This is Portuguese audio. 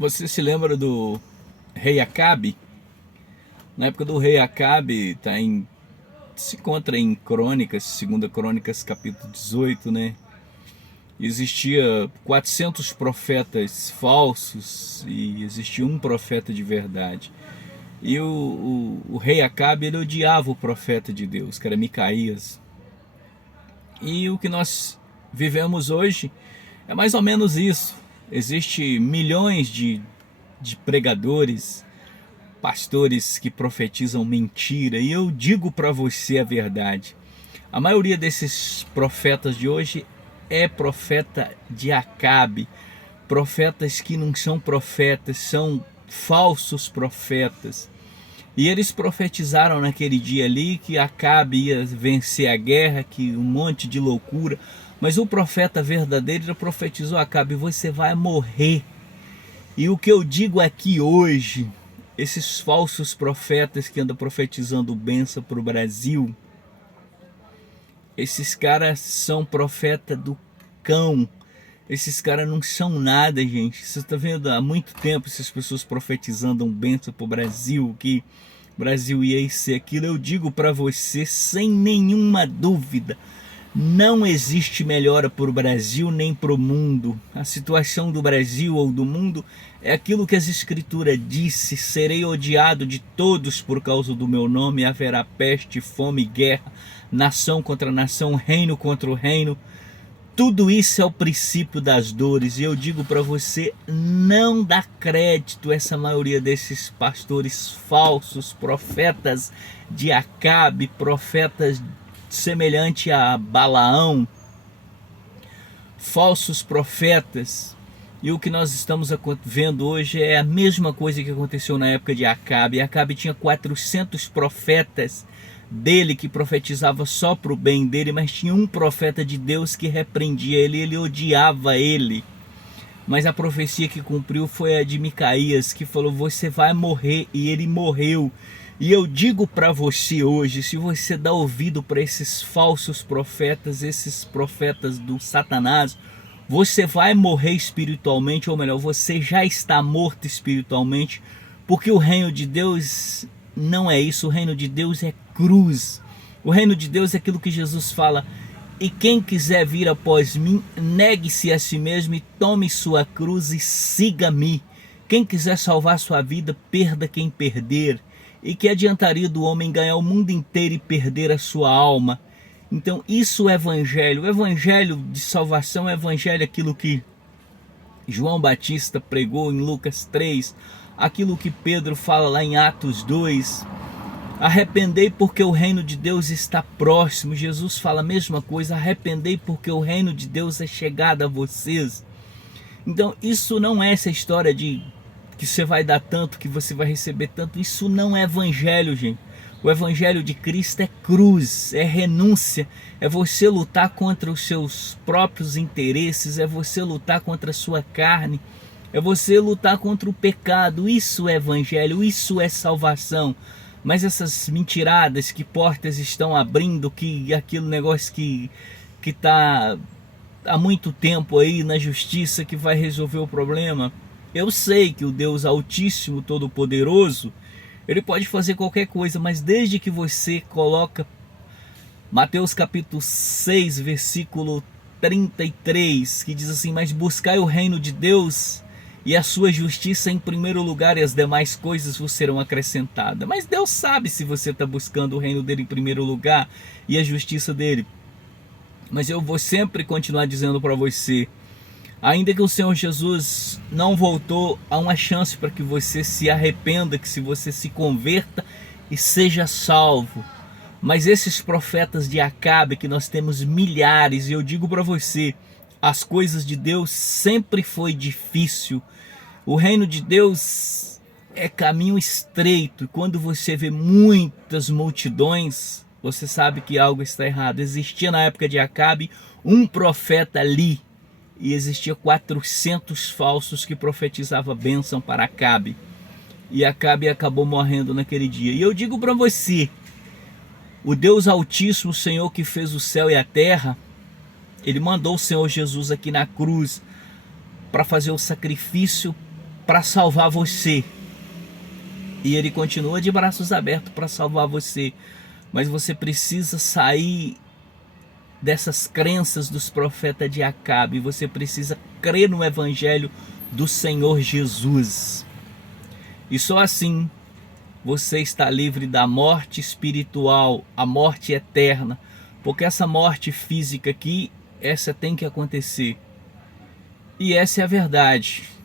Você se lembra do rei Acabe? Na época do rei Acabe, se encontra em Crônicas, 2 Crônicas, capítulo 18, né? Existia 400 profetas falsos e existia um profeta de verdade. E o rei Acabe, ele odiava o profeta de Deus, que era Micaías. E o que nós vivemos hoje é mais ou menos isso. Existem milhões de pregadores, pastores que profetizam mentira, e eu digo para você a verdade. A maioria desses profetas de hoje é profeta de Acabe, profetas que não são profetas, são falsos profetas. E eles profetizaram naquele dia ali que Acabe ia vencer a guerra, que um monte de loucura. Mas o profeta verdadeiro profetizou a Acabe: você vai morrer. E o que eu digo aqui hoje, esses falsos profetas que andam profetizando bênção para o Brasil, esses caras são profeta do cão. Esses caras não são nada, gente. Você está vendo há muito tempo essas pessoas profetizando bênção para o Brasil, que o Brasil ia ser aquilo. Eu digo para você sem nenhuma dúvida, não existe melhora para o Brasil nem para o mundo. A situação do Brasil ou do mundo é aquilo que as Escrituras disse: serei odiado de todos por causa do meu nome, haverá peste, fome, guerra, nação contra nação, reino contra o reino. Tudo isso é o princípio das dores. E eu digo para você, não dá crédito a essa maioria desses pastores falsos, profetas de Acabe, profetas semelhante a Balaão, falsos profetas. E o que nós estamos vendo hoje é a mesma coisa que aconteceu na época de Acabe. Acabe tinha 400 profetas dele que profetizava só para o bem dele, mas tinha um profeta de Deus que repreendia ele, ele odiava ele. Mas a profecia que cumpriu foi a de Micaías, que falou: você vai morrer, e ele morreu. E eu digo para você hoje, se você dá ouvido para esses falsos profetas, esses profetas do Satanás, você vai morrer espiritualmente, ou melhor, você já está morto espiritualmente, porque o reino de Deus não é isso. O reino de Deus é cruz. O reino de Deus é aquilo que Jesus fala: e quem quiser vir após mim, negue-se a si mesmo e tome sua cruz e siga-me. Quem quiser salvar sua vida, perda quem perder. E que adiantaria do homem ganhar o mundo inteiro e perder a sua alma? Então isso é evangelho. O evangelho de salvação é evangelho, aquilo que João Batista pregou em Lucas 3, aquilo que Pedro fala lá em Atos 2. Arrependei porque o reino de Deus está próximo. Jesus fala a mesma coisa: arrependei porque o reino de Deus é chegado a vocês. Então isso não é essa história de que você vai dar tanto, que você vai receber tanto. Isso não é evangelho, gente. O evangelho de Cristo é cruz, é renúncia, é você lutar contra os seus próprios interesses, é você lutar contra a sua carne, é você lutar contra o pecado. Isso é evangelho, isso é salvação. Mas essas mentiradas que portas estão abrindo, que aquele negócio que está há muito tempo aí na justiça, que vai resolver o problema. Eu sei que o Deus Altíssimo, Todo-Poderoso, ele pode fazer qualquer coisa, mas desde que você coloca Mateus capítulo 6, versículo 33, que diz assim: mas buscai o reino de Deus e a sua justiça em primeiro lugar, e as demais coisas vos serão acrescentadas. Mas Deus sabe se você está buscando o reino dele em primeiro lugar e a justiça dele. Mas eu vou sempre continuar dizendo para você, ainda que o Senhor Jesus não voltou, há uma chance para que você se arrependa, que se você se converta e seja salvo. Mas esses profetas de Acabe, que nós temos milhares, e eu digo para você, as coisas de Deus sempre foi difícil. O reino de Deus é caminho estreito. Quando você vê muitas multidões, você sabe que algo está errado. Existia na época de Acabe um profeta ali, e existia 400 falsos que profetizavam bênção para Acabe. E Acabe acabou morrendo naquele dia. E eu digo para você, o Deus Altíssimo, o Senhor que fez o céu e a terra, ele mandou o Senhor Jesus aqui na cruz para fazer o sacrifício para salvar você. E ele continua de braços abertos para salvar você. Mas você precisa sair dessas crenças dos profetas de Acabe. Você precisa crer no evangelho do Senhor Jesus. E só assim você está livre da morte espiritual, a morte eterna. Porque essa morte física aqui, essa tem que acontecer. E essa é a verdade.